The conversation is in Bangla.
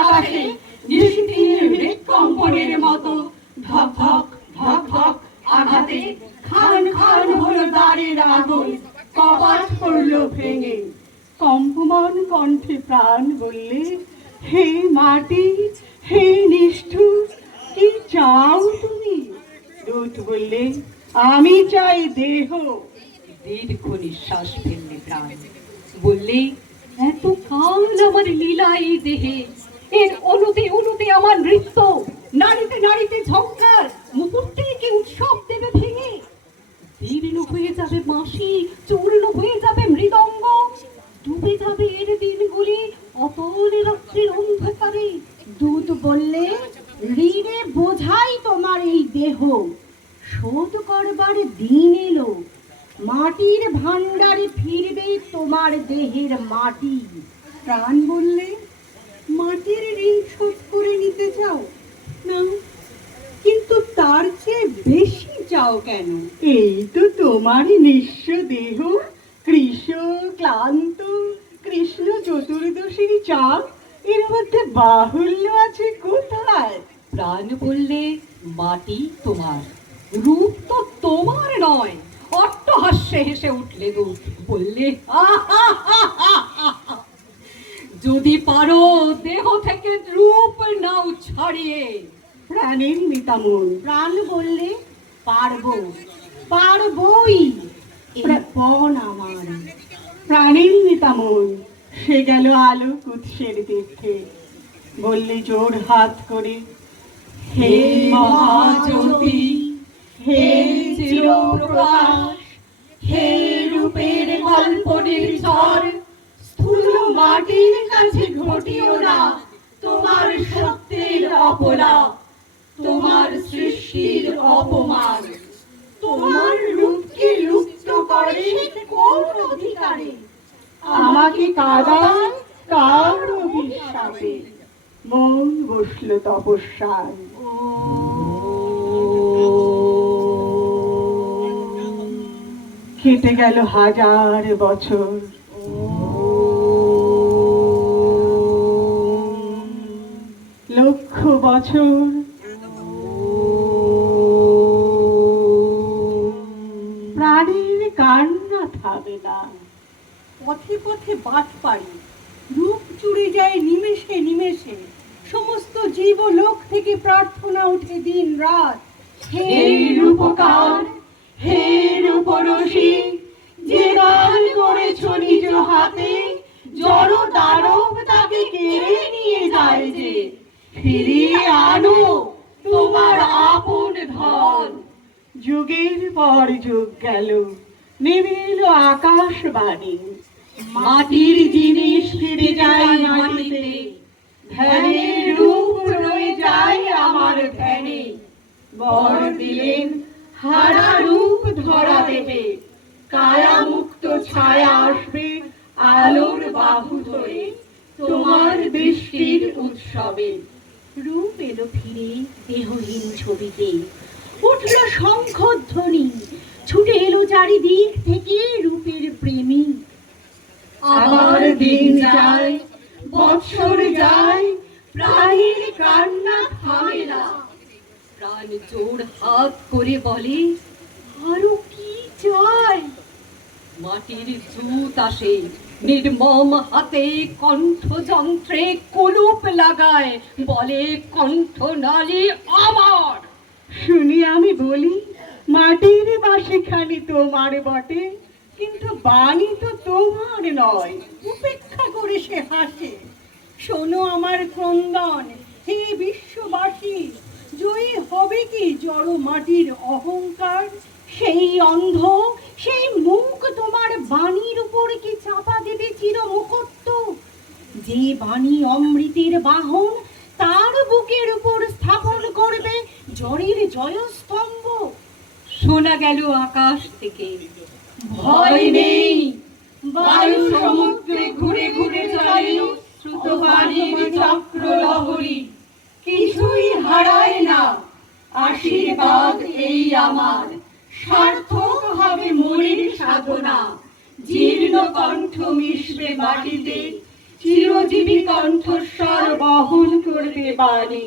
আকাশে নিশিদিনের হৃৎকম্পনের মতো ধক ধক ধক ধক আঘাতে খান খান হলো দ্বারের আগুন, কপাট পড়ল ভেঙে। কম্পমান কণ্ঠে প্রাণ বললে, হে মাটি, হে নিষ্ঠুর, কি চাও তুমি? দূত বললে, আমি চাই দেহ। দীর্ঘ নিঃশ্বাস ফেললে প্রাণ, বললে, এত কাল আমার লীলা এই দেহে, এর অনুতে অনুতে আমার নৃত্য, নারীতে নারীতে ঝঙ্কার, মুহূর্তে কি উৎসব দেবে ভেঙে। জীর্ণ হয়ে যাবে বাঁশি, চূর্ণ হয়ে যাবে মৃদঙ্গ, ডুবে যাবে এর দিনগুলি অতল রাত্রির অন্ধকারে। দূত বললে, ঋণে বোঝাই তোমার এই দেহ, শোধ করবার দিন এলো, মাটির ভান্ডারে ফিরবে তোমার দেহের মাটি। প্রাণ বললে, মাটির ঋণ শোধ করে নিতে চাও না, কিন্তু তার চেয়ে বেশি চাও কেন? এই তো তোমারই নিঃস্ব দেহ, কৃষ ক্লান্ত, কৃষ্ণ চতুর্দশীর চাপ, এর মধ্যে বাহুল্য আছে কোথায়? প্রাণ বললে, মাটি তোমার, রূপ তো তোমার নয়। অট্টহাস্যে হেসে উঠলে দূত, বললে, যদি পারো দেহ থেকে রূপ নাও ছাড়িয়ে। প্রাণের নিতামন। প্রাণ বললে, পারবো, পারবই, এই পণ আমার। প্রাণের নিতামন সে গেল আলোক উৎসের তীর্থে, বললে জোর হাত করে, হে মহাজ্যোতি, হে চিরপ্রকাশ, হে রূপের কল্পনের ঝড়, স্থূল মাটির কাছে ঘটিও না তোমার সত্যের অপলা, তোমার সৃষ্টির অপমান। তোমার রূপকে লুপ্ত করে কোন অধিকারে? আমাকে কাদায় কার অভিশাপে? মন বসল তপস্যায়। কেটে গেল হাজার বছর, লক্ষ বছর, প্রাণের কান্না থামে না। পথে পথে বাট পাড়ি, রূপ চুড়ে যায় নিমেষে নিমেষে, সমস্ত জীব লোক থেকে প্রার্থনা উঠে দিন রাত, হে রূপকার, হে রূপরসী, যে দান করেছ নিজ হাতে, জড় দানব তাকে কেড়ে নিয়ে যায় যে, ফিরিয়ে আনো তোমার আপন ধন। যুগের পর যুগ গেল, নেমে এলো আকাশবাণী, মাটির জিনিস ফিরে যায় মাটিতে, ধ্যানের রূপ রয়ে যায় আমার ধ্যানে। বর দিলেন হারা রূপ ধরা দেবে, কায়া মুক্ত ছায়া আসবে আলোর বাহু ধরে তোমার দৃষ্টির উৎসবে। রূপ এলো ফিরে দেহহীন ছবিতে, উঠল শঙ্খধ্বনি, ছুটে এলো চারিদিক থেকে রূপের প্রেমী। আবার দিন যায়, বৎসর যায়, প্রাণের কান্না থামে না। প্রাণ জোর হাত করে বলে, আরো কি চাই? মাটির জুত আসে, নির্মম হাতে কণ্ঠ যন্ত্রে কুলুপ লাগায়, বলে, কণ্ঠ নালী আমার। শুনি আমি বলি, মাটির বাঁশি খানি তোমার বটে, কিন্তু বাণী তো তোমার নয়। উপেক্ষা করে সে হাসে, শোনো আমার ক্রন্দন, হে বিশ্ববাসী, জয়ী হবে কি জড় মাটির অহংকার? সেই অন্ধ, সেই মুখ তোমার বাণীর উপর কি চাপা দেবে চির মুকুট? যে বাণী অমৃতের বাহন, তার বুকের উপর স্থাপন করবে জড়ের জয়স্তম্ভ। শোনা গেল আকাশ থেকে, ভয় নেই, বায়ু সমুদ্রে ঘুরে ঘুরে চলে শ্রুত বাণীর চক্র লহরী, কিছুই হারায় না। আশীর্বাদ এই আমার, সার্থক হবে মনের সাধনা, জীর্ণ কণ্ঠ মিশবে মাটিতে, চিরজীবী কণ্ঠস্বর বহন বাণী।